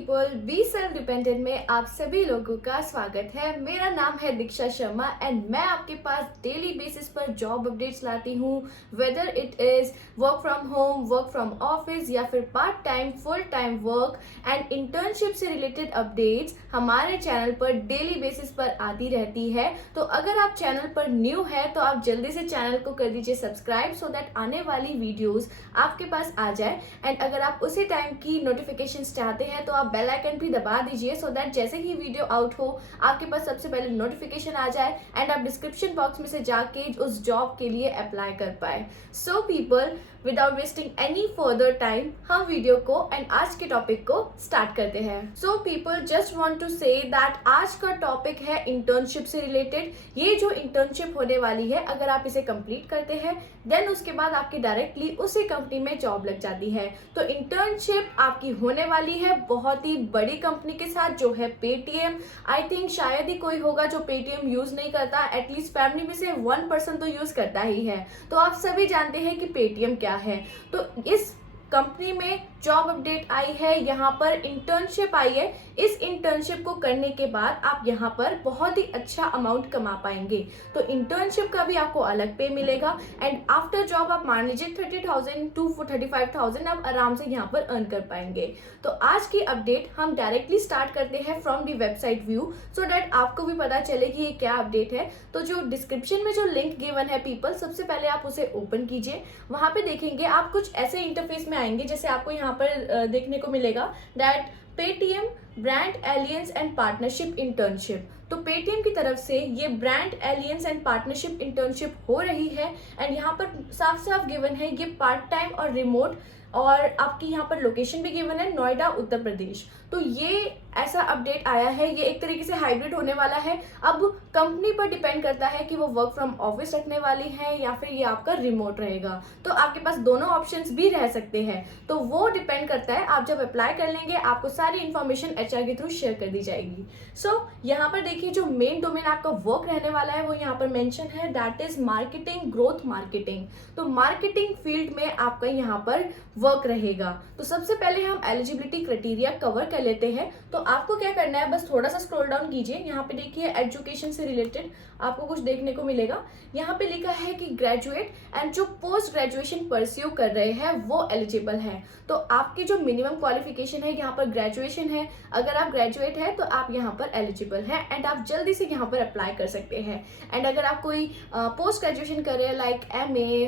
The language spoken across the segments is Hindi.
पीपल बी सेल्फ डिपेंडेंट में आप सभी लोगों का स्वागत है। मेरा नाम है दीक्षा शर्मा एंड मैं आपके पास डेली बेसिस पर जॉब अपडेट्स लाती हूँ, whether it is work from home, work from office या फिर part time, full time work and internship से रिलेटेड अपडेट्स हमारे चैनल पर डेली बेसिस पर आती रहती है। तो अगर आप चैनल पर न्यू है तो आप जल्दी से चैनल को कर दीजिए सब्सक्राइब सो दैट आने वाली वीडियोस आपके पास आ जाए। एंड अगर आप उसी टाइम की नोटिफिकेशन चाहते हैं तो आप बेल आइकन भी दबा दीजिए सो दैट जैसे ही वीडियो आउट हो आपके पास सबसे पहले नोटिफिकेशन आ जाए एंड आप डिस्क्रिप्शन बॉक्स में से जाके उस जॉब के लिए अप्लाई कर पाए। So people, without wasting any further time हम वीडियो को एंड आज के टॉपिक को स्टार्ट करते हैं। So people, just want to say that आज का टॉपिक है इंटर्नशिप से रिलेटेड। ये जो इंटर्नशिप होने वाली है, अगर आप इसे कंप्लीट करते हैं देन उसके बाद आपकी डायरेक्टली उसी कंपनी में जॉब लग जाती है। तो इंटर्नशिप आपकी होने वाली है बहुत ही बड़ी कंपनी के साथ जो है पेटीएम। आई थिंक शायद ही कोई होगा जो पेटीएम यूज नहीं करता, एटलीस्ट फैमिली में से 1% तो यूज करता ही है। तो आप सभी जानते हैं कि पेटीएम क्या है। तो इस कंपनी में जॉब अपडेट आई है, यहाँ पर इंटर्नशिप आई है। इस इंटर्नशिप को करने के बाद आप यहाँ पर बहुत ही अच्छा अमाउंट कमा पाएंगे। तो इंटर्नशिप का भी आपको अलग पे मिलेगा एंड आफ्टर जॉब आप मान लीजिए 30,000 to 35,000 आप आराम से यहाँ पर अर्न कर पाएंगे। तो आज की अपडेट हम डायरेक्टली स्टार्ट करते हैं from the website view so that आपको भी पता चले कि ये क्या अपडेट है। तो जो डिस्क्रिप्शन में जो लिंक गिवन है पीपल, सबसे पहले आप उसे ओपन कीजिए। वहां पे देखेंगे आप कुछ ऐसे इंटरफेस में आएंगे जैसे आपको यहाँ पर देखने को मिलेगा that Paytm brand aliens and partnership internship. तो पेटीएम की तरफ से ये brand aliens and partnership internship हो रही है एंड यहाँ पर साफ साफ गिवन है ये पार्ट टाइम और रिमोट, और आपकी यहाँ पर लोकेशन भी गिवन है नोएडा उत्तर प्रदेश। तो ये ऐसा अपडेट आया है, ये एक तरीके से हाइब्रिड होने वाला है। अब कंपनी पर डिपेंड करता है कि वो वर्क फ्रॉम ऑफिस रखने वाली है या फिर ये आपका रिमोट रहेगा। तो आपके पास दोनों ऑप्शंस भी रह सकते हैं, तो वो डिपेंड करता है। आप जब अप्लाई कर लेंगे आपको सारी इन्फॉर्मेशन एचआर के थ्रू शेयर कर दी जाएगी। सो यहाँ पर देखिए जो मेन डोमेन आपका वर्क रहने वाला है वो यहाँ पर मेंशन है, that is marketing, growth marketing. तो मार्केटिंग फील्ड में आपका यहाँ पर वर्क रहेगा। तो सबसे पहले हम एलिजिबिलिटी क्राइटेरिया कवर कर लेते हैं। तो आपको क्या करना है, बस थोड़ा सा स्क्रॉल डाउन कीजिए। यहाँ पे देखिए एजुकेशन से रिलेटेड आपको कुछ देखने को मिलेगा। यहाँ पे लिखा है कि ग्रेजुएट एंड जो पोस्ट ग्रेजुएशन परस्यू कर रहे हैं वो एलिजिबल है। तो आपकी जो मिनिमम क्वालिफिकेशन है यहाँ पर ग्रेजुएशन है। अगर आप ग्रेजुएट है तो आप यहाँ पर एलिजिबल है एंड आप जल्दी से यहाँ पर अप्लाई कर सकते हैं। एंड अगर आप कोई पोस्ट ग्रेजुएशन कर रहे हैं लाइक एमए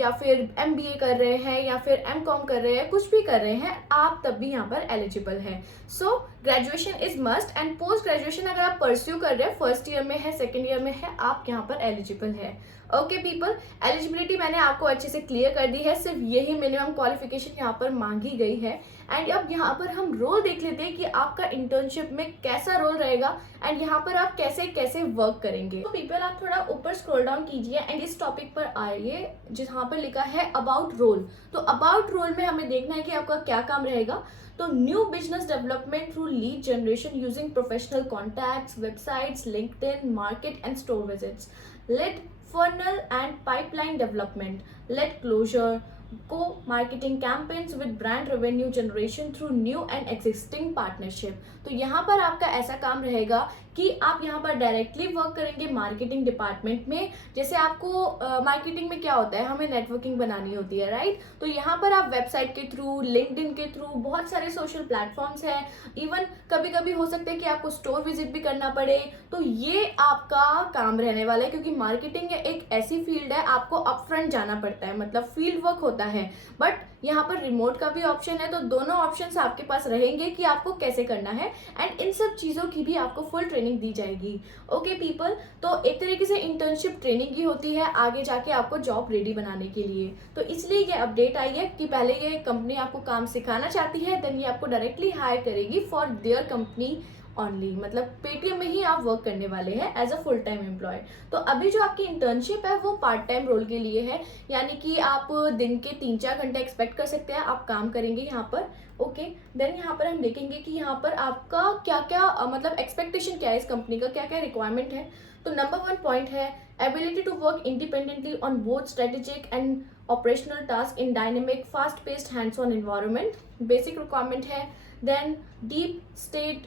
या फिर एमबीए कर रहे हैं या फिर एमकॉम कर रहे हैं, कुछ भी कर रहे हैं, आप तब भी यहाँ पर एलिजिबल है। So graduation is must and post graduation अगर आप परस्यू कर रहे हैं, फर्स्ट ईयर में है, सेकेंड ईयर में है, आप यहाँ पर एलिजिबल है। ओके पीपल, एलिजिबिलिटी मैंने आपको अच्छे से क्लियर कर दी है, सिर्फ यही मिनिमम क्वालिफिकेशन यहाँ पर मांगी गई है। एंड अब यहाँ पर हम रोल देख लेते हैं कि आपका इंटर्नशिप में कैसा रोल रहेगा एंड यहाँ पर आप कैसे कैसे वर्क करेंगे। तो पीपल आप थोड़ा ऊपर स्क्रॉल डाउन कीजिए एंड इस टॉपिक पर आइए जहाँ पर लिखा है अबाउट रोल। तो अबाउट रोल में हमें देखना है कि आपका क्या काम रहेगा। तो new business development through lead generation using professional contacts, websites, LinkedIn, market and store visits, lead funnel and pipeline development, lead closure, co-marketing campaigns with brand revenue generation through new and existing partnership। तो यहाँ पर आपका ऐसा काम रहेगा कि आप यहाँ पर डायरेक्टली वर्क करेंगे मार्केटिंग डिपार्टमेंट में। जैसे आपको मार्केटिंग में क्या होता है, हमें नेटवर्किंग बनानी होती है, राइट। तो यहाँ पर आप वेबसाइट के थ्रू, लिंक्डइन के थ्रू, बहुत सारे सोशल प्लेटफॉर्म्स हैं, इवन कभी कभी हो सकता है कि आपको स्टोर विजिट भी करना पड़े। तो ये आपका काम रहने वाला है क्योंकि मार्केटिंग एक ऐसी फील्ड है आपको अपफ्रंट जाना पड़ता है, मतलब फील्ड वर्क होता है। बट यहाँ पर रिमोट का भी ऑप्शन है, तो दोनों ऑप्शंस आपके पास रहेंगे कि आपको कैसे करना है एंड इन सब चीज़ों की भी आपको फुल ट्रेनिंग दी जाएगी। ओके पीपल, तो एक तरीके से इंटर्नशिप ट्रेनिंग ही होती है आगे जाके आपको जॉब रेडी बनाने के लिए। तो इसलिए ये अपडेट आई है कि पहले ये कंपनी आपको काम सिखाना चाहती है, देन ये आपको डायरेक्टली हायर करेगी फॉर देयर कंपनी ओनली, मतलब पेटीएम में ही आप वर्क करने वाले हैं as a full time employee. तो अभी जो आपकी इंटर्नशिप है वो पार्ट टाइम रोल के लिए है, यानी कि आप दिन के 3-4 घंटे एक्सपेक्ट कर सकते हैं आप काम करेंगे यहाँ पर। ओके, देन यहाँ पर हम देखेंगे कि यहाँ पर आपका क्या क्या मतलब एक्सपेक्टेशन क्या है, इस कंपनी का क्या क्या रिक्वायरमेंट है। तो नंबर 1 पॉइंट है ability to work independently on both strategic and operational task in dynamic fast paced hands on environment. Basic requirement है Then deep state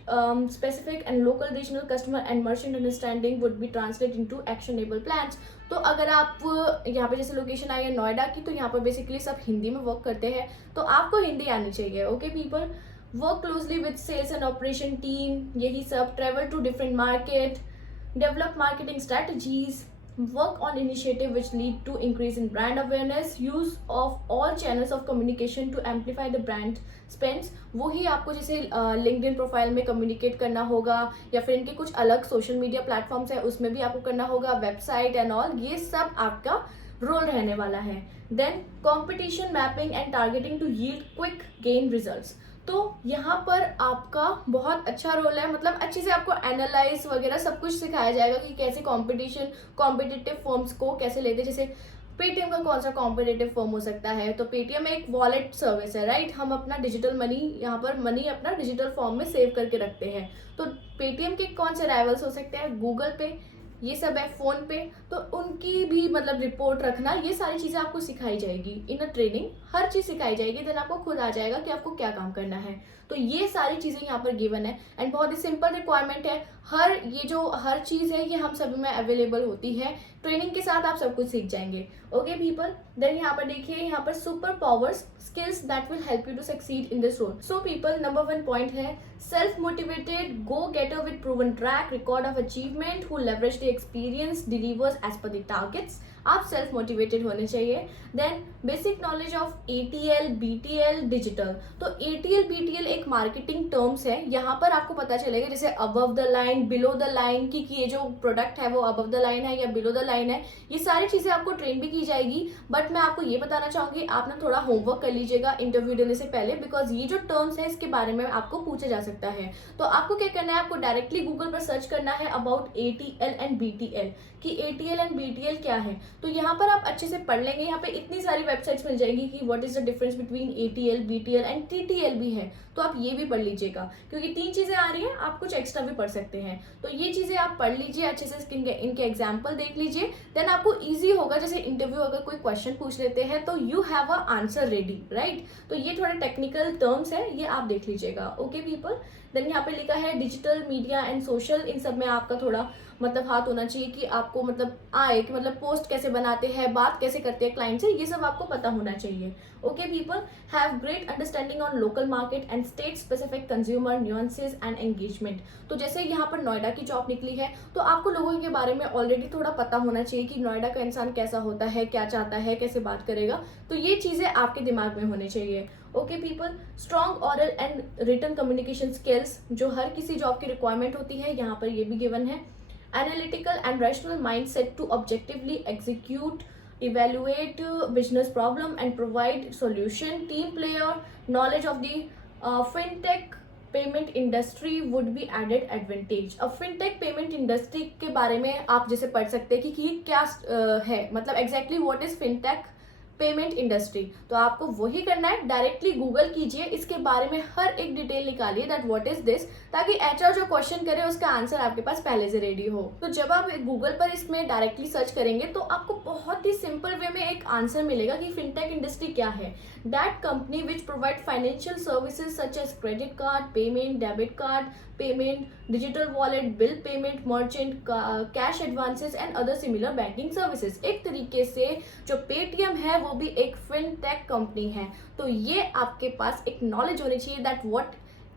specific and local regional customer and merchant understanding would be translated into actionable plans. तो अगर आप यहाँ पे जैसे लोकेशन आई है नोएडा की, तो यहाँ पर बेसिकली सब हिंदी में वर्क करते हैं, तो आपको हिंदी आनी चाहिए. Okay people, work closely with sales and operation team, यही सब. Travel to different market, develop marketing strategies, work on initiative which lead to increase in brand awareness, use of all channels of communication to amplify the brand spends. वही आपको जैसे लिंक्डइन प्रोफाइल में कम्युनिकेट करना होगा, या फिर इनके कुछ अलग सोशल मीडिया प्लेटफॉर्म्स है उसमें भी आपको करना होगा, वेबसाइट एंड ऑल, ये सब आपका रोल रहने वाला है. Then competition mapping and targeting to yield quick gain results. तो यहाँ पर आपका बहुत अच्छा रोल है, मतलब अच्छे से आपको एनालाइज वगैरह सब कुछ सिखाया जाएगा कि कैसे कॉम्पिटिटिव फॉर्म्स को कैसे लेते हैं. जैसे पेटीएम का कौन सा कॉम्पिटिटिव फॉर्म हो सकता है, तो पेटीएम एक वॉलेट सर्विस है, राइट. हम अपना डिजिटल मनी, यहाँ पर मनी अपना डिजिटल फॉर्म में सेव करके रखते हैं. तो पेटीएम के कौन से राइवल्स हो सकते हैं, गूगल पे, ये सब है, फोन पे, तो उनकी भी मतलब रिपोर्ट रखना, ये सारी चीज़ें आपको सिखाई जाएगी इन अ ट्रेनिंग. हर चीज़ सिखाई जाएगी, देन आपको खुद आ जाएगा कि आपको क्या काम करना है. तो ये सारी चीज़ें यहाँ पर गिवन है एंड बहुत ही सिंपल रिक्वायरमेंट है. ये जो हर चीज़ है ये हम सभी में अवेलेबल होती है. ट्रेनिंग के साथ आप सब कुछ सीख जाएंगे. ओके पीपल, देन यहाँ पर देखिए, यहाँ पर super powers skills that will help you to succeed in this role. So people, number 1 point है self motivated go getter with proven track record of achievement who leverage the experience delivers as per the targets. आप सेल्फ मोटिवेटेड होने चाहिए. Then basic knowledge of ATL, BTL, digital. तो ATL, BTL एक मार्केटिंग टर्म्स है. यहाँ पर आपको पता चलेगा जैसे above the line, below the line, कि ये जो प्रोडक्ट है वो अबव द लाइन है या बिलो द लाइन है. ये सारी चीजें आपको ट्रेन भी की जाएगी. बट मैं आपको ये बताना चाहूंगी, आप ना थोड़ा होमवर्क कर लीजिएगा इंटरव्यू देने से पहले, बिकॉज ये जो टर्म्स है इसके बारे में आपको पूछा जा सकता है. तो आपको क्या करना है, आपको डायरेक्टली गूगल पर सर्च करना है अबाउट ATL एंड BTL, कि ATL एंड BTL क्या है. तो यहाँ पर आप अच्छे से पढ़ लेंगे. यहाँ पे इतनी सारी वेबसाइट्स मिल जाएंगी कि what is the difference between ATL, BTL and TTL भी है. तो आप ये भी पढ़ लीजिएगा, क्योंकि 3 चीजें आ रही हैं, आप कुछ एक्स्ट्रा भी पढ़ सकते हैं. तो ये चीजें आप पढ़ लीजिए अच्छे से, इनके एग्जाम्पल देख लीजिए, देन आपको ईजी होगा. जैसे इंटरव्यू अगर कोई क्वेश्चन पूछ लेते हैं तो you have a answer ready, right. तो ये थोड़े टेक्निकल टर्म्स है, ये आप देख लीजिएगा. ओके पीपल, देन यहाँ पे लिखा है डिजिटल मीडिया एंड सोशल. इन सब में आपका थोड़ा मतलब हाथ होना चाहिए कि आपको मतलब आए कि मतलब पोस्ट कैसे बनाते हैं, बात कैसे करते हैं क्लाइंट से, ये सब आपको पता होना चाहिए. Okay people, have great understanding on local market and state specific consumer nuances and engagement. तो जैसे यहाँ पर नोएडा की जॉब निकली है, तो आपको लोगों के बारे में ऑलरेडी थोड़ा पता होना चाहिए कि नोएडा का इंसान कैसा होता है, क्या चाहता है, कैसे बात करेगा. तो ये चीजें आपके दिमाग में होनी चाहिए. Okay people, strong oral and written communication skills जो हर किसी जॉब की रिक्वायरमेंट होती है, यहाँ पर ये भी गिवन है. Analytical and rational mindset to objectively execute, evaluate business problem and provide solution. Team player, knowledge of the fintech payment industry would be added advantage. अब फिनटेक पेमेंट इंडस्ट्री के बारे में आप जैसे पढ़ सकते हैं कि ये क्या है, मतलब exactly what is fintech payment industry. तो आपको वही करना है, डायरेक्टली गूगल कीजिए, इसके बारे में हर एक डिटेल निकालिए दैट व्हाट इज दिस, ताकि HR जो क्वेश्चन करे उसका आंसर आपके पास पहले से रेडी हो. तो जब आप गूगल पर इसमें डायरेक्टली सर्च करेंगे तो आपको बहुत ही सिंपल वे में एक आंसर मिलेगा कि फिनटेक इंडस्ट्री क्या है. That company which provide financial services such as credit card payment, debit card payment, digital wallet, bill payment, merchant, cash advances and other similar banking services. एक तरीके से जो पेटीएम है वो भी एक फिनटेक कंपनी है. तो ये आपके पास एक नॉलेज होनी चाहिए that what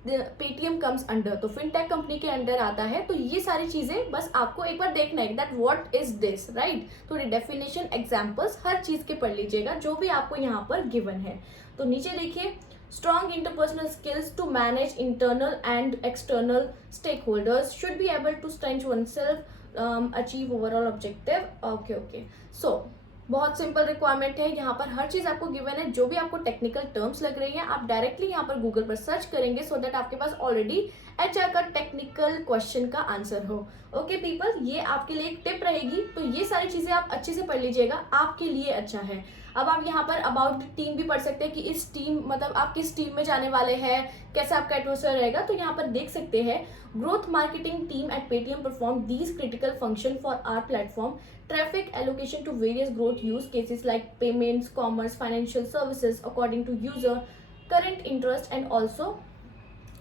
Paytm comes under. तो फिनटेक कंपनी के अंडर आता है. तो ये सारी चीजें बस आपको एक बार देखना है that what is this, right. थोड़ी डेफिनेशन, एग्जांपल्स हर चीज के पढ़ लीजिएगा जो भी आपको यहाँ पर गिवन है. तो नीचे देखिए, strong interpersonal skills to manage internal and external stakeholders, should be able to strengthen oneself, achieve overall objective. Okay. So बहुत सिंपल रिक्वायरमेंट है. यहाँ पर हर चीज आपको गिवन है. जो भी आपको टेक्निकल टर्म्स लग रही हैं आप डायरेक्टली यहाँ पर गूगल पर सर्च करेंगे सो दैट आपके पास ऑलरेडी HR का टेक्निकल क्वेश्चन का आंसर हो. ओके पीपल, ये आपके लिए एक टिप रहेगी. तो ये सारी चीजें आप अच्छे से पढ़ लीजिएगा, आपके लिए अच्छा है. अब आप यहाँ पर अबाउट टीम भी पढ़ सकते हैं कि इस टीम मतलब आप किस टीम में जाने वाले हैं, कैसा आपका एटमॉस्फेयर रहेगा. तो यहाँ पर देख सकते हैं, growth marketing team at Paytm perform these critical function for our platform. Traffic allocation to various growth use cases like payments, commerce, financial services according to user current interest and also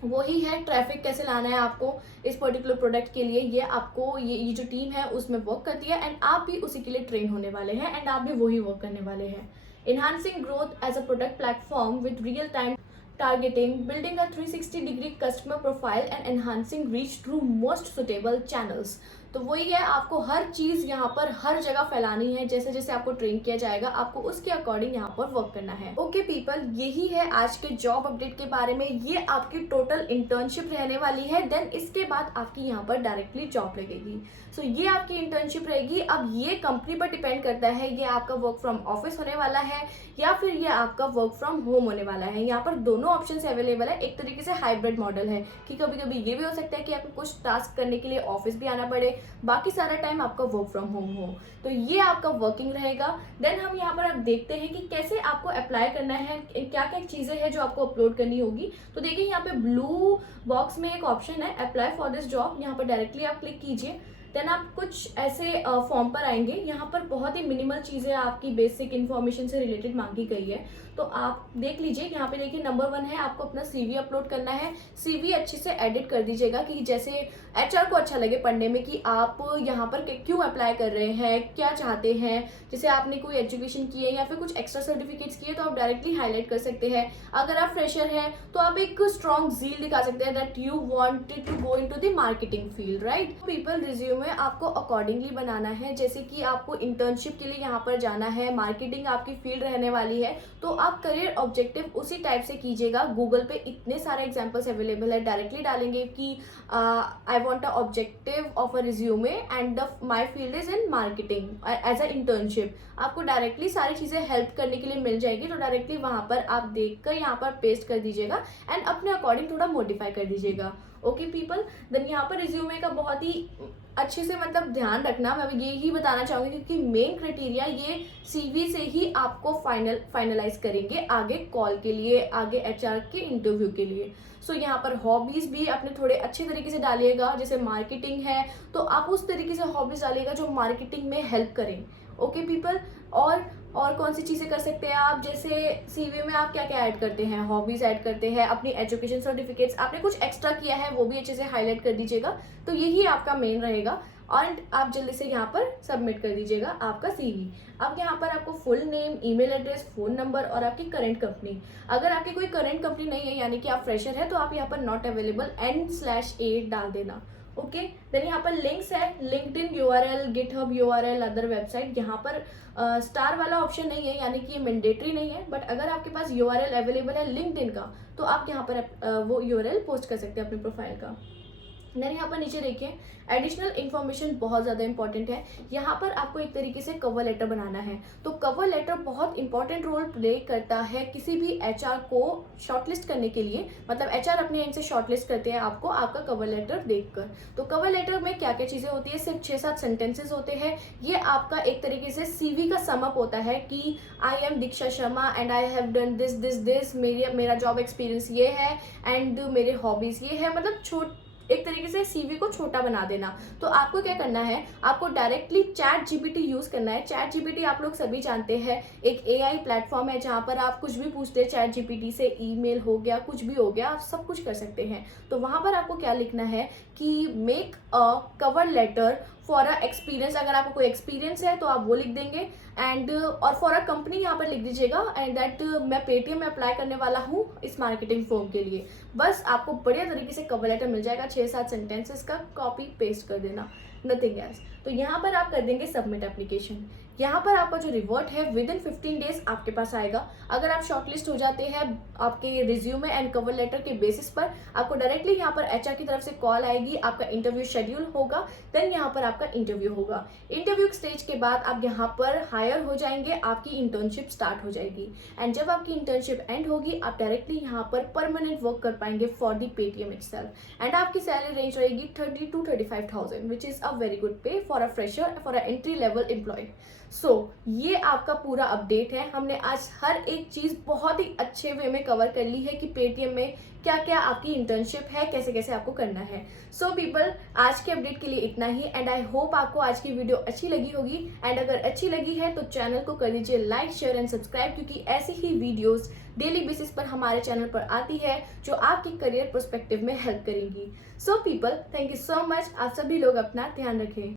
वो ही है ट्रैफिक कैसे लाना है आपको इस पर्टिकुलर प्रोडक्ट के लिए। ये आपको ये जो टीम है उसमें वर्क करती है, एंड आप भी उसी के लिए ट्रेन होने वाले हैं, एंड आप भी वही वर्क करने वाले हैं। Enhancing growth as a product platform with real time targeting, building a 360-degree customer profile and enhancing reach through most suitable channels। तो वही है, आपको हर चीज़ यहाँ पर हर जगह फैलानी है। जैसे जैसे आपको ट्रेन किया जाएगा आपको उसके अकॉर्डिंग यहाँ पर वर्क करना है। ओके पीपल, यही है आज के जॉब अपडेट के बारे में। ये आपकी टोटल इंटर्नशिप रहने वाली है, देन इसके बाद आपकी यहाँ पर डायरेक्टली जॉब लगेगी। सो ये आपकी इंटर्नशिप रहेगी। अब ये कंपनी पर डिपेंड करता है, ये आपका वर्क फ्रॉम ऑफिस होने वाला है या फिर ये आपका वर्क फ्रॉम होम होने वाला है। यहाँ पर दोनों ऑप्शंस अवेलेबल है। एक तरीके से हाइब्रिड मॉडल है कि कभी कभी ये भी हो सकता है कि आपको कुछ टास्क करने के लिए ऑफिस भी आना पड़े, बाकी सारा टाइम आपका वर्क फ्रॉम होम हो। तो ये आपका वर्किंग रहेगा। देन हम यहाँ पर अब देखते हैं कि कैसे आपको अप्लाई करना है, क्या क्या चीज़ें हैं जो आपको अपलोड करनी होगी। तो देखिए यहाँ पे ब्लू बॉक्स में एक ऑप्शन है अप्लाई फॉर दिस जॉब, यहाँ पर डायरेक्टली आप क्लिक कीजिए। देन आप कुछ ऐसे फॉर्म पर आएंगे। यहाँ पर बहुत ही मिनिमल चीज़ें आपकी बेसिक इन्फॉर्मेशन से रिलेटेड मांगी गई है, तो आप देख लीजिए। यहाँ पे देखिए नंबर 1 है, आपको अपना सीवी अपलोड करना है। सीवी अच्छे से एडिट कर दीजिएगा कि जैसे एचआर को अच्छा लगे पढ़ने में कि आप यहाँ पर क्यों अप्लाई कर रहे हैं, क्या चाहते हैं। जैसे आपने कोई एजुकेशन की है या फिर कुछ एक्स्ट्रा सर्टिफिकेट्स किए तो आप डायरेक्टली हाईलाइट कर सकते हैं। अगर आप फ्रेशर हैं तो आप एक स्ट्रॉन्ग जील दिखा सकते हैं that you wanted to go into the marketing field, right. People resume आपको अकॉर्डिंगली बनाना है। जैसे कि आपको इंटर्नशिप के लिए यहाँ पर जाना है, मार्केटिंग आपकी फील्ड रहने वाली है, तो आप करियर ऑब्जेक्टिव उसी टाइप से कीजिएगा। गूगल पे इतने सारे एग्जांपल्स अवेलेबल है, डायरेक्टली डालेंगे कि I want a objective of a resume and my field is in marketing as a internship. आपको डायरेक्टली सारी चीज़ें हेल्प करने के लिए मिल जाएगी, तो डायरेक्टली वहाँ पर आप देखकर यहाँ पर पेस्ट कर दीजिएगा एंड अपने अकॉर्डिंग थोड़ा मॉडिफाई कर दीजिएगा। ओके पीपल, देन यहाँ पर रिज्यूमे का बहुत ही अच्छे से मतलब ध्यान रखना, मैं ये ही बताना चाहूँगी क्योंकि मेन क्राइटेरिया ये सीवी से ही आपको फाइनलाइज करेंगे आगे कॉल के लिए, आगे एचआर के इंटरव्यू के लिए। सो यहाँ पर हॉबीज़ भी अपने थोड़े अच्छे तरीके से डालिएगा। जैसे मार्केटिंग है तो आप उस तरीके से हॉबीज़ डालिएगा जो मार्केटिंग में हेल्प करें। ओके पीपल, और कौन सी चीज़ें कर सकते हैं आप, जैसे सीवी में आप क्या क्या ऐड करते हैं, हॉबीज़ ऐड करते हैं, अपनी एजुकेशन सर्टिफिकेट्स, आपने कुछ एक्स्ट्रा किया है वो भी अच्छे से हाईलाइट कर दीजिएगा। तो यही आपका मेन रहेगा और आप जल्दी से यहाँ पर सबमिट कर दीजिएगा आपका सीवी। अब यहाँ पर आपको full name, email address, phone number और आपकी करंट कंपनी। अगर आपकी कोई करंट कंपनी नहीं है यानी कि आप फ्रेशर है तो आप यहाँ पर नॉट अवेलेबल n/8 डाल देना। ओके, देन यहाँ पर लिंक्स है, LinkedIn URL, GitHub URL, other website. यहाँ पर स्टार वाला ऑप्शन नहीं है यानी कि ये मैंडेटरी नहीं है, बट अगर आपके पास यूआरएल अवेलेबल है लिंक्डइन का तो आप यहाँ पर वो यूआरएल पोस्ट कर सकते हैं अपने प्रोफाइल का। देन यहाँ पर नीचे देखिए एडिशनल इन्फॉर्मेशन बहुत ज़्यादा इंपॉर्टेंट है। यहाँ पर आपको एक तरीके से कवर लेटर बनाना है। तो कवर लेटर बहुत इंपॉर्टेंट रोल प्ले करता है किसी भी एचआर को शॉर्टलिस्ट करने के लिए। मतलब एचआर अपने एंड से शॉर्टलिस्ट करते हैं आपको आपका कवर लेटर देखकर। तो कवर लेटर में क्या क्या चीज़ें होती है, सिर्फ 6-7 सेंटेंसेस होते हैं। ये आपका एक तरीके से सीवी का समअप होता है कि I am Diksha Sharma and I have done this this this, मेरा जॉब एक्सपीरियंस ये है एंड मेरे हॉबीज़ ये है। मतलब एक तरीके से सीवी को छोटा बना देना। तो आपको क्या करना है, आपको डायरेक्टली चैट जीपीटी यूज़ करना है। चैट जीपीटी आप लोग सभी जानते हैं एक एआई प्लेटफॉर्म है जहाँ पर आप कुछ भी पूछते हैं चैट जीपीटी से, ईमेल हो गया, कुछ भी हो गया, आप सब कुछ कर सकते हैं। तो वहाँ पर आपको क्या लिखना है कि make a cover letter for a experience. अगर आपको कोई एक्सपीरियंस है तो आप वो लिख देंगे एंड और फॉर अ कंपनी यहाँ पर लिख दीजिएगा एंड दैट मैं पेटीएम में अप्लाई करने वाला हूँ इस मार्केटिंग फर्म के लिए। बस आपको बढ़िया तरीके से कवर लेटर मिल जाएगा, 6-7 सेंटेंसेस का, कॉपी पेस्ट कर देना, नथिंग एल्स। तो यहाँ पर आप कर देंगे सबमिट एप्लीकेशन। यहाँ पर आपका जो रिवर्ट है विद इन 15 डेज आपके पास आएगा। अगर आप शॉर्टलिस्ट हो जाते हैं आपके रिज्यूमे एंड कवर लेटर के बेसिस पर, आपको डायरेक्टली यहाँ पर एचआर की तरफ से कॉल आएगी, आपका इंटरव्यू शेड्यूल होगा, देन यहाँ पर आपका इंटरव्यू होगा। इंटरव्यू स्टेज के बाद आप यहाँ पर हायर हो जाएंगे, आपकी इंटर्नशिप स्टार्ट हो जाएगी एंड जब आपकी इंटर्नशिप एंड होगी आप डायरेक्टली यहाँ पर परमानेंट वर्क कर पाएंगे for the Paytm itself and आपकी सैलरी रेंज रहेगी 30,000 to 35,000 which is a very good pay for a fresher, for an entry level employ. So ये आपका पूरा अपडेट है। हमने आज हर एक चीज़ बहुत ही अच्छे वे में कवर कर ली है कि पेटीएम में क्या क्या आपकी इंटर्नशिप है, कैसे कैसे आपको करना है। सो पीपल, आज के अपडेट के लिए इतना ही एंड आई होप आपको आज की वीडियो अच्छी लगी होगी। एंड अगर अच्छी लगी है तो चैनल को कर दीजिए लाइक, शेयर एंड सब्सक्राइब, क्योंकि ऐसी ही वीडियोस डेली बेसिस पर हमारे चैनल पर आती है जो आपकी करियर पर्सपेक्टिव में हेल्प करेंगी। So people, thank you so much. आप सभी लोग अपना ध्यान रखें।